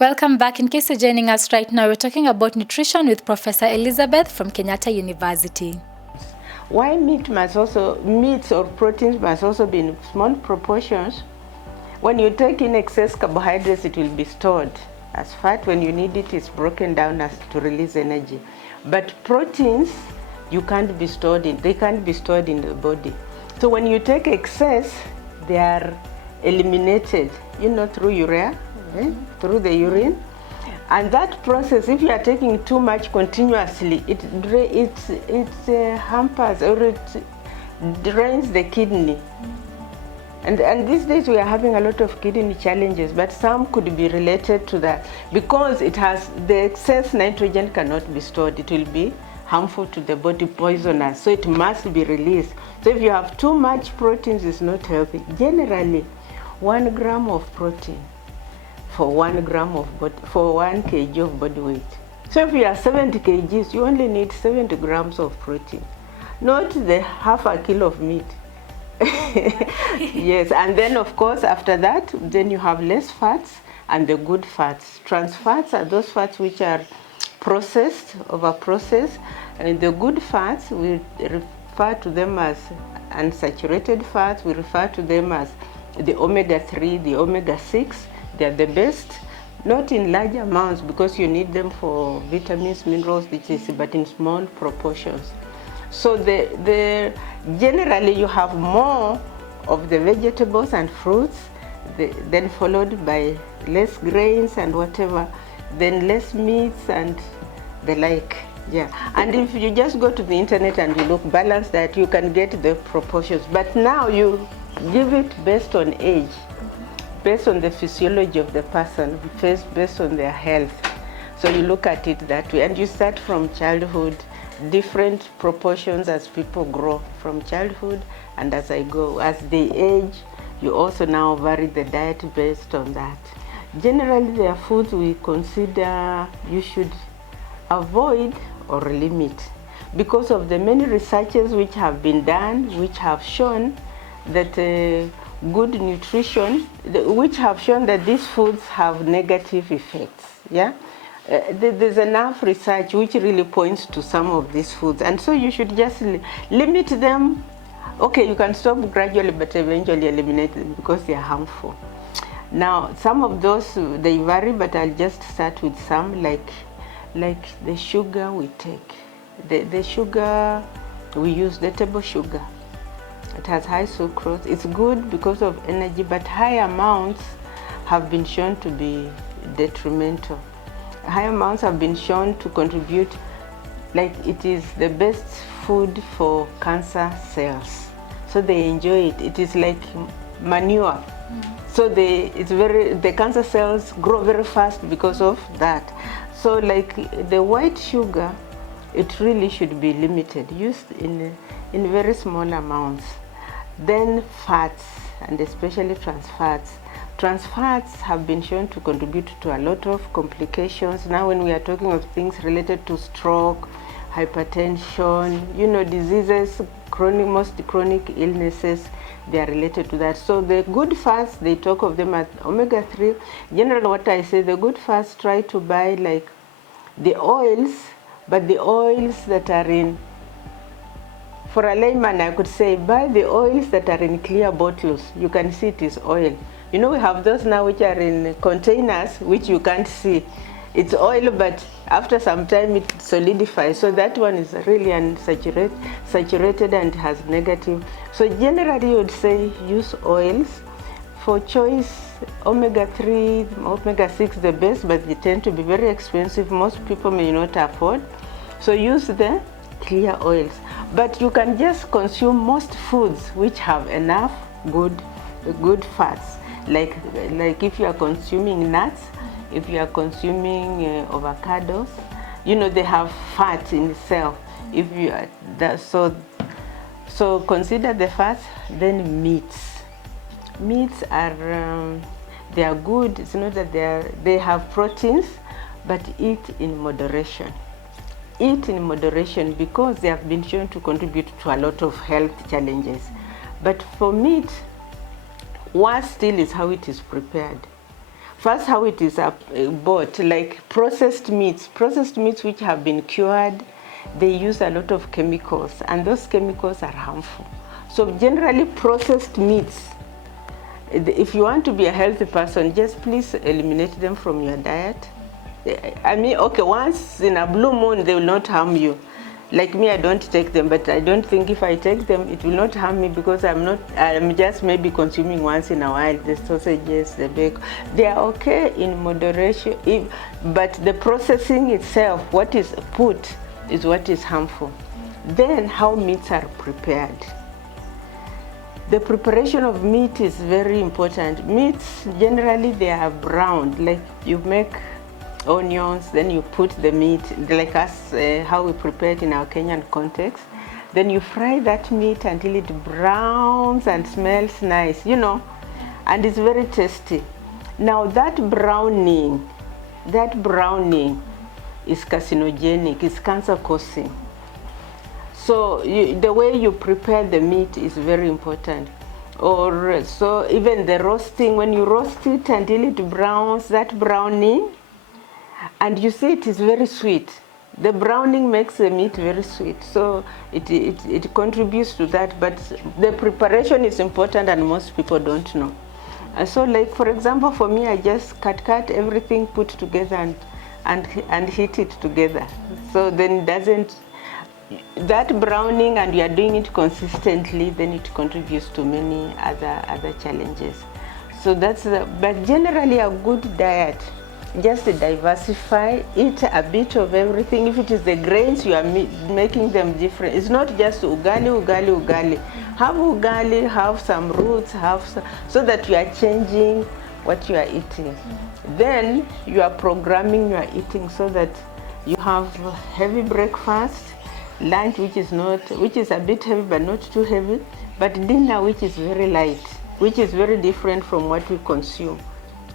Welcome back. In case you're joining us right now, we're talking about nutrition with Professor Elizabeth from Kenyatta University. Why meats or proteins must also be in small proportions. When you take in excess carbohydrates, it will be stored as fat. When you need it, it's broken down as to release energy. But proteins, they can't be stored in the body. So when you take excess, they are eliminated, through urea, through the urine. And that process, if you are taking too much continuously, it hampers or it drains the kidney. And these days we are having a lot of kidney challenges, but some could be related to that because the excess nitrogen cannot be stored. It will be harmful to the body, poisonous, so it must be released. So if you have too much proteins, it's not healthy. Generally, 1 gram of protein for 1 kg of body weight. So if you are 70 kgs, you only need 70 grams of protein, not the half a kilo of meat. Yes, and then of course after that, then you have less fats and the good fats. Trans fats are those fats which are processed, over-processed, and the good fats, we refer to them as unsaturated fats. We refer to them as the omega-3, the omega-6. They're the best, not in large amounts because you need them for vitamins, minerals, but in small proportions. So generally you have more of the vegetables and fruits, then followed by less grains and whatever, then less meats and the like. Yeah, and if you just go to the internet and you look balanced diet, you can get the proportions. But now you give it based on age, based on the physiology of the person, based on their health. So you look at it that way, and you start from childhood, different proportions as people grow from childhood, and as they age, you also now vary the diet based on that. Generally, there are foods we consider you should avoid or limit because of the many researches which have been done, which have shown that good nutrition, which have shown that these foods have negative effects. Yeah, there's enough research which really points to some of these foods, and so you should just limit them. Okay, you can stop gradually, but eventually eliminate them because they are harmful. Now, some of those they vary, but I'll just start with some like the sugar we take. The sugar we use, the table sugar. It has high sucrose. It's good because of energy, but high amounts have been shown to be detrimental. High amounts have been shown to contribute, like it is the best food for cancer cells. So they enjoy it. It is like manure. So the cancer cells grow very fast because of that. So like the white sugar, it really should be limited, used in very small amounts. Then fats, and especially trans fats. Trans fats have been shown to contribute to a lot of complications. Now when we are talking of things related to stroke, hypertension, diseases, most chronic illnesses, they are related to that. So the good fats, they talk of them as omega-3. Generally what I say, the good fats try to buy like the oils, but the oils that are in, for a layman, I could say, buy the oils that are in clear bottles. You can see it is oil. We have those now which are in containers, which you can't see. It's oil, but after some time it solidifies. So that one is really unsaturated and has negative. So generally you would say use oils. For choice, omega-3, omega-6 the best, but they tend to be very expensive. Most people may not afford. So use the clear oils. But you can just consume most foods which have enough good fats. Like if you are consuming nuts, if you are consuming avocados, they have fat in itself. If you are so consider the fats. Then meats are they are good. It's not that they have proteins, but eat in moderation. Eat in moderation because they have been shown to contribute to a lot of health challenges. But for meat, worse still is how it is prepared. First, how it is bought, like processed meats which have been cured, they use a lot of chemicals, and those chemicals are harmful. So generally processed meats, if you want to be a healthy person, just please eliminate them from your diet. I mean, okay, once in a blue moon, they will not harm you. Like me, I don't take them, but I don't think if I take them, it will not harm me, because I'm just maybe consuming once in a while, the sausages, the bacon. They are okay in moderation, but the processing itself, what is put, is what is harmful. Then how meats are prepared. The preparation of meat is very important. Meats, generally they are browned, like you make onions, then you put the meat, like us, how we prepare it in our Kenyan context. Then you fry that meat until it browns and smells nice, you know, and it's very tasty. Now that browning is carcinogenic, it's cancer causing. So the way you prepare the meat is very important. Or so even the roasting, when you roast it until it browns, that browning, and you see it is very sweet. The browning makes the meat very sweet, so it contributes to that. But the preparation is important, and most people don't know. So, like for example, for me, I just cut everything, put together, and heat it together. So then it doesn't. That browning, and you are doing it consistently, then it contributes to many other challenges. So that's but generally a good diet. Just diversify, eat a bit of everything. If it is the grains, you are making them different. It's not just ugali. Have ugali, have some roots, so that you are changing what you are eating. Then you are programming your eating so that you have heavy breakfast, lunch which is a bit heavy but not too heavy, but dinner which is very light, which is very different from what we consume.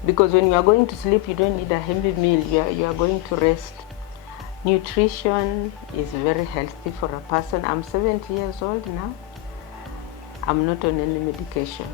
Because when you are going to sleep, you don't need a heavy meal, you are going to rest. Nutrition is very healthy for a person. I'm 70 years old now. I'm not on any medication.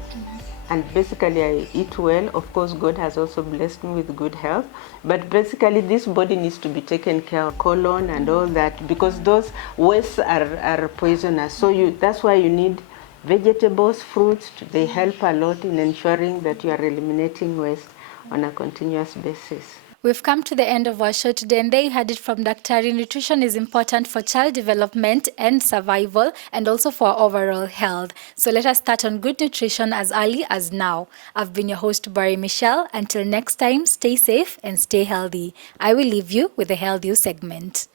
And basically I eat well. Of course, God has also blessed me with good health. But basically this body needs to be taken care of, colon and all that, because those wastes are poisonous. So that's why you need vegetables, fruits. They help a lot in ensuring that you are eliminating waste on a continuous basis. We've come to the end of our show today, and there you heard it from Daktari. Nutrition is important for child development and survival, and also for overall health. So let us start on good nutrition as early as now. I've been your host, Barry Michelle. Until next time, stay safe and stay healthy. I will leave you with the Health You segment.